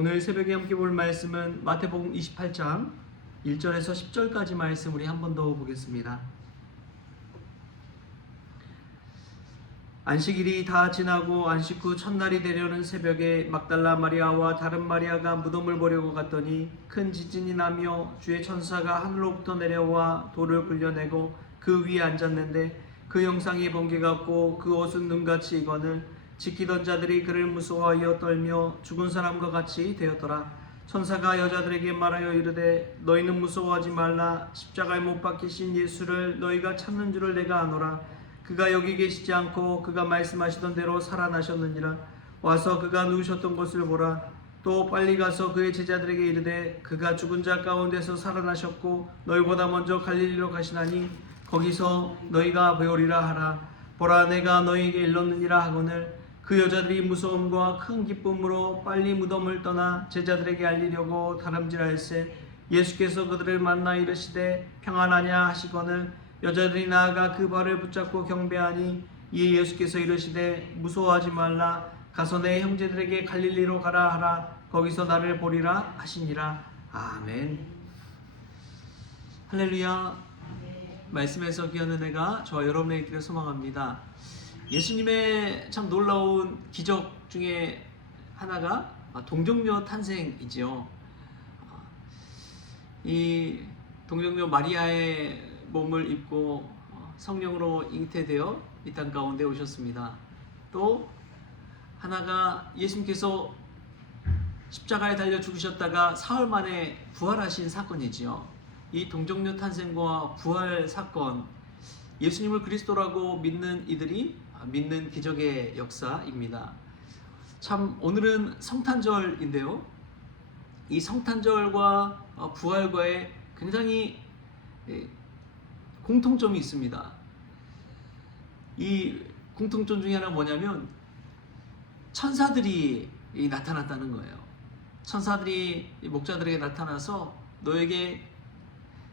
오늘 새벽에 함께 볼 말씀은 마태복음 28장 1절에서 10절까지 말씀 우리 한 번 더 보겠습니다. 안식일이 다 지나고 안식 후 첫날이 되려는 새벽에 막달라 마리아와 다른 마리아가 무덤을 보려고 갔더니 큰 지진이 나며 주의 천사가 하늘로부터 내려와 돌을 굴려내고 그 위에 앉았는데 그 형상이 번개 같고 그 옷은 눈같이 익거늘 지키던 자들이 그를 무서워하여 떨며 죽은 사람과 같이 되었더라. 천사가 여자들에게 말하여 이르되 너희는 무서워하지 말라. 십자가에 못 박히신 예수를 너희가 찾는 줄을 내가 아노라. 그가 여기 계시지 않고 그가 말씀하시던 대로 살아나셨느니라. 와서 그가 누우셨던 곳을 보라. 또 빨리 가서 그의 제자들에게 이르되 그가 죽은 자 가운데서 살아나셨고 너희보다 먼저 갈릴리로 가시나니 거기서 너희가 배우리라 하라. 보라, 내가 너희에게 일렀느니라 하거늘 그 여자들이 무서움과 큰 기쁨으로 빨리 무덤을 떠나 제자들에게 알리려고 다름질하였세. 예수께서 그들을 만나 이르시되 평안하냐 하시거늘 여자들이 나아가 그 발을 붙잡고 경배하니 이에 예수께서 이르시되 무서워하지 말라. 가서 내 형제들에게 갈릴리로 가라 하라. 거기서 나를 보리라 하시니라. 아멘. 할렐루야. 말씀에서 귀한 은혜가 저와 여러분의 있기를 소망합니다. 예수님의 참 놀라운 기적 중에 하나가 동정녀 탄생이지요. 이 동정녀 마리아의 몸을 입고 성령으로 잉태되어 이 땅 가운데 오셨습니다. 또 하나가 예수님께서 십자가에 달려 죽으셨다가 사흘 만에 부활하신 사건이지요. 이 동정녀 탄생과 부활 사건, 예수님을 그리스도라고 믿는 이들이 믿는 기적의 역사입니다. 참 오늘은 성탄절인데요. 이 성탄절과 부활과의 굉장히 공통점이 있습니다. 이 공통점 중에 하나는 뭐냐면 천사들이 나타났다는 거예요. 천사들이 목자들에게 나타나서 너에게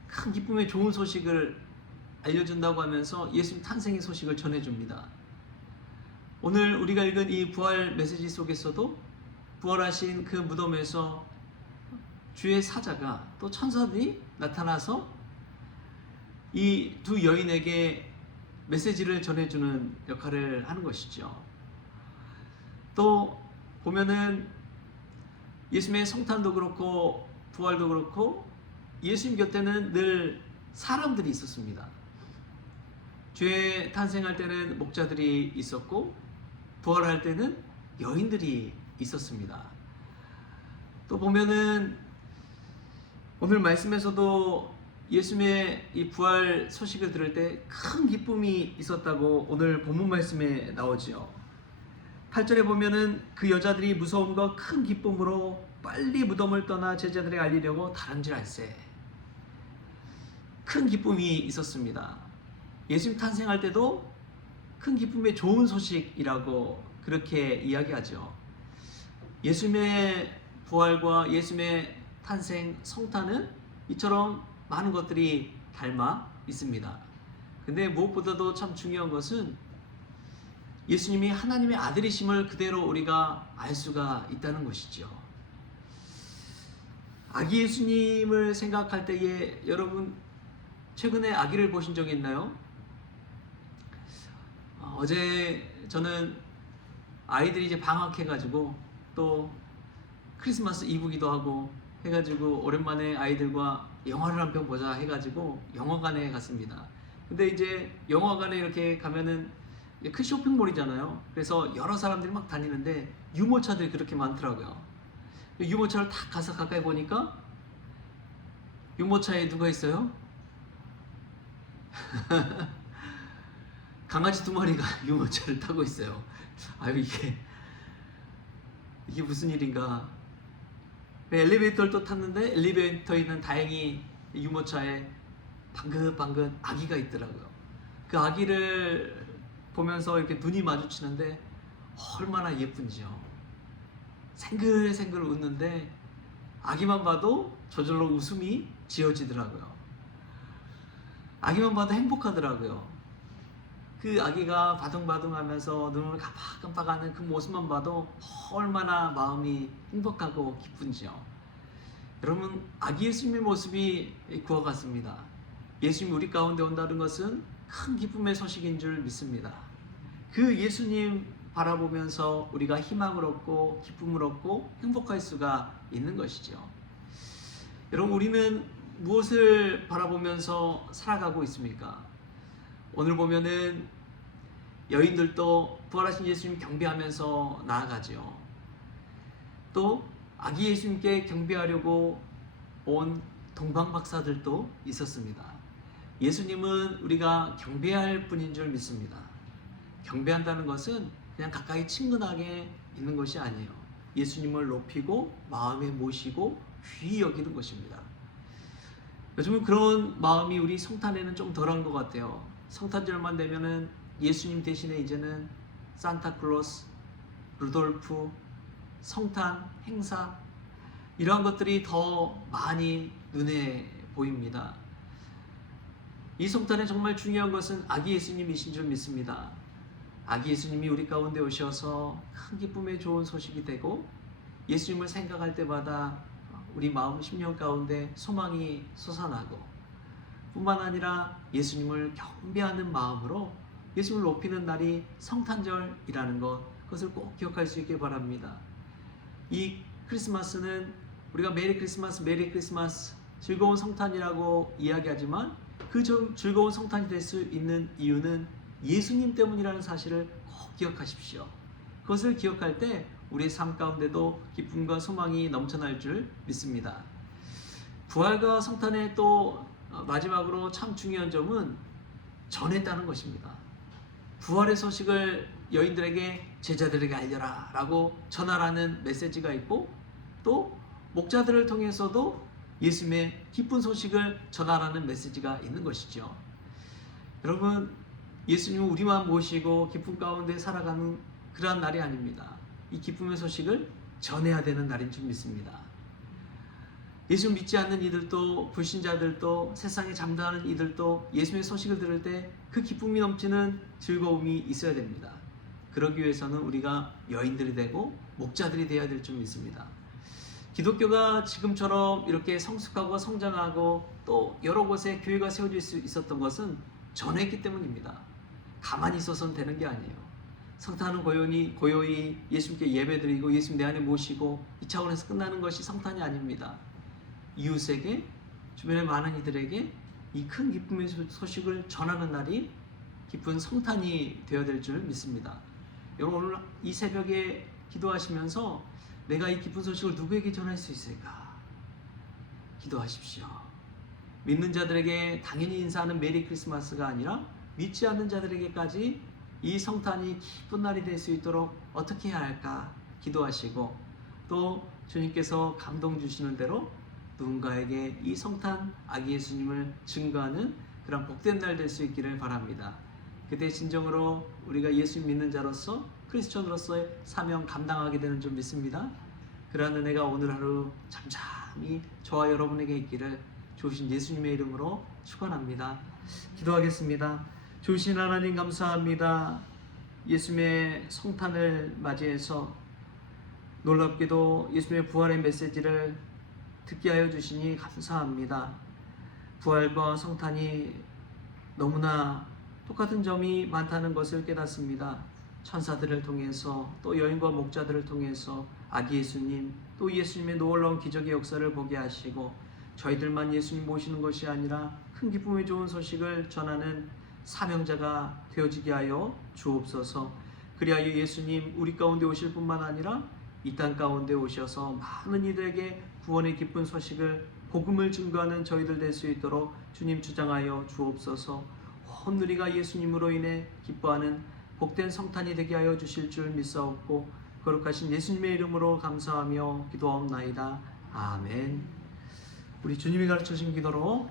큰 기쁨의 좋은 소식을 알려준다고 하면서 예수님 탄생의 소식을 전해줍니다. 오늘 우리가 읽은 이 부활 메시지 속에서도 부활하신 그 무덤에서 주의 사자가 또 천사들이 나타나서 이 두 여인에게 메시지를 전해주는 역할을 하는 것이죠. 또 보면은 예수님의 성탄도 그렇고 부활도 그렇고 예수님 곁에는 늘 사람들이 있었습니다. 주의 탄생할 때는 목자들이 있었고 부활할 때는 여인들이 있었습니다. 또 보면은 오늘 말씀에서도 예수님의 이 부활 소식을 들을 때 큰 기쁨이 있었다고 오늘 본문 말씀에 나오지요. 8절에 보면은 그 여자들이 무서움과 큰 기쁨으로 빨리 무덤을 떠나 제자들에게 알리려고 다름질할세. 큰 기쁨이 있었습니다. 예수님 탄생할 때도 큰 기쁨의 좋은 소식이라고 그렇게 이야기하죠. 예수님의 부활과 예수님의 탄생, 성탄은 이처럼 많은 것들이 닮아 있습니다. 근데 무엇보다도 참 중요한 것은 예수님이 하나님의 아들이심을 그대로 우리가 알 수가 있다는 것이죠. 아기 예수님을 생각할 때에 여러분 최근에 아기를 보신 적이 있나요? 어제 저는 아이들이 이제 방학해가지고 또 크리스마스 이브기도 하고 해가지고 오랜만에 아이들과 영화를 한 편 보자 해가지고 영화관에 갔습니다. 근데 이제 영화관에 이렇게 가면은 큰 쇼핑몰이잖아요. 그래서 여러 사람들이 막 다니는데 유모차들이 그렇게 많더라고요. 유모차를 딱 가서 가까이 보니까 유모차에 누가 있어요? 강아지 2마리가 유모차를 타고 있어요. 아유 이게 무슨 일인가. 엘리베이터를 또 탔는데 엘리베이터에는 다행히 유모차에 방긋방긋 아기가 있더라고요. 그 아기를 보면서 이렇게 눈이 마주치는데 얼마나 예쁜지요. 생글생글 웃는데 아기만 봐도 저절로 웃음이 지어지더라고요. 아기만 봐도 행복하더라고요. 그 아기가 바둥바둥하면서 눈을 깜빡깜빡하는 그 모습만 봐도 얼마나 마음이 행복하고 기쁜지요. 여러분, 아기 예수님의 모습이 그와 같습니다. 예수님이 우리 가운데 온다는 것은 큰 기쁨의 소식인 줄 믿습니다. 그 예수님 바라보면서 우리가 희망을 얻고 기쁨을 얻고 행복할 수가 있는 것이죠. 여러분, 우리는 무엇을 바라보면서 살아가고 있습니까? 오늘 보면은 여인들도 부활하신 예수님 경배하면서 나아가죠. 또 아기 예수님께 경배하려고 온 동방 박사들도 있었습니다. 예수님은 우리가 경배할 분인 줄 믿습니다. 경배한다는 것은 그냥 가까이 친근하게 있는 것이 아니에요. 예수님을 높이고 마음에 모시고 귀히 여기는 것입니다. 요즘은 그런 마음이 우리 성탄에는 좀 덜한 것 같아요. 성탄절만 되면은 예수님 대신에 이제는 산타클로스, 루돌프, 성탄, 행사 이러한 것들이 더 많이 눈에 보입니다. 이 성탄에 정말 중요한 것은 아기 예수님이신 줄 믿습니다. 아기 예수님이 우리 가운데 오셔서 큰 기쁨의 좋은 소식이 되고 예수님을 생각할 때마다 우리 마음 심령 가운데 소망이 솟아나고 뿐만 아니라 예수님을 경배하는 마음으로 예수님을 높이는 날이 성탄절이라는 그것을 꼭 기억할 수 있길 바랍니다. 이 크리스마스는 우리가 메리 크리스마스 즐거운 성탄이라고 이야기하지만 그 즐거운 성탄이 될 수 있는 이유는 예수님 때문이라는 사실을 꼭 기억하십시오. 그것을 기억할 때 우리의 삶 가운데도 기쁨과 소망이 넘쳐날 줄 믿습니다. 부활과 성탄의 또 마지막으로 참 중요한 점은 전했다는 것입니다. 부활의 소식을 여인들에게 제자들에게 알려라 라고 전하라는 메시지가 있고 또 목자들을 통해서도 예수님의 기쁜 소식을 전하라는 메시지가 있는 것이죠. 여러분, 예수님은 우리만 모시고 기쁨 가운데 살아가는 그러한 날이 아닙니다. 이 기쁨의 소식을 전해야 되는 날인 줄 믿습니다. 예수 믿지 않는 이들도 불신자들도 세상에 잠자는 이들도 예수님의 소식을 들을 때 그 기쁨이 넘치는 즐거움이 있어야 됩니다. 그러기 위해서는 우리가 여인들이 되고 목자들이 되어야 될 줄 믿습니다. 기독교가 지금처럼 이렇게 성숙하고 성장하고 또 여러 곳에 교회가 세워질 수 있었던 것은 전했기 때문입니다. 가만히 있어서는 되는 게 아니에요. 성탄은 고요히 예수님께 예배드리고 예수님 내 안에 모시고 이 차원에서 끝나는 것이 성탄이 아닙니다. 이웃에게 주변의 많은 이들에게 이 큰 기쁨의 소식을 전하는 날이 기쁜 성탄이 되어야 될 줄 믿습니다. 여러분, 오늘 이 새벽에 기도하시면서 내가 이 기쁜 소식을 누구에게 전할 수 있을까? 기도하십시오. 믿는 자들에게 당연히 인사하는 메리 크리스마스가 아니라 믿지 않는 자들에게까지 이 성탄이 기쁜 날이 될 수 있도록 어떻게 해야 할까 기도하시고 또 주님께서 감동 주시는 대로 누군가에게 이 성탄 아기 예수님을 증거하는 그런 복된 날 될 수 있기를 바랍니다. 그때 진정으로 우리가 예수 믿는 자로서 크리스천으로서의 사명 감당하게 되는 줄 믿습니다. 그러한 은혜가 오늘 하루 잠잠히 저와 여러분에게 있기를 주신 예수님의 이름으로 축원합니다. 기도하겠습니다. 주신 하나님 감사합니다. 예수님의 성탄을 맞이해서 놀랍게도 예수님의 부활의 메시지를 듣게 하여 주시니 감사합니다. 부활과 성탄이 너무나 똑같은 점이 많다는 것을 깨닫습니다. 천사들을 통해서 또 여인과 목자들을 통해서 아기 예수님 또 예수님의 놀라운 기적의 역사를 보게 하시고 저희들만 예수님 모시는 것이 아니라 큰 기쁨의 좋은 소식을 전하는 사명자가 되어지게 하여 주옵소서. 그리하여 예수님 우리 가운데 오실 뿐만 아니라 이 땅 가운데 오셔서 많은 이들에게 구원의 기쁜 소식을 복음을 증거하는 저희들 될 수 있도록 주님 주장하여 주옵소서. 온 누리가 예수님으로 인해 기뻐하는 복된 성탄이 되게 하여 주실 줄 믿사옵고 거룩하신 예수님의 이름으로 감사하며 기도하옵나이다. 아멘. 우리 주님이 가르쳐주신 기도로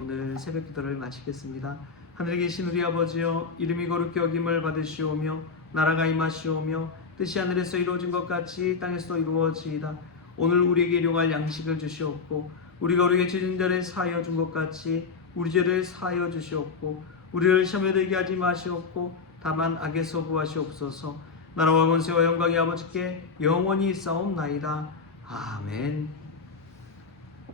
오늘 새벽 기도를 마치겠습니다. 하늘에 계신 우리 아버지여, 이름이 거룩히 여김을 받으시오며 나라가 임하시오며 뜻이 하늘에서 이루어진 것 같이 땅에서도 이루어지이다. 오늘 우리에게 일용할 양식을 주시옵고 우리가 우리에게 죄진 자를 사하여 준 것 같이 우리 죄를 사하여 주시옵고 우리를 시험에 들게 하지 마시옵고 다만 악에서 구하시옵소서. 나라와 권세와 영광이 아버지께 영원히 있사옵나이다. 아멘.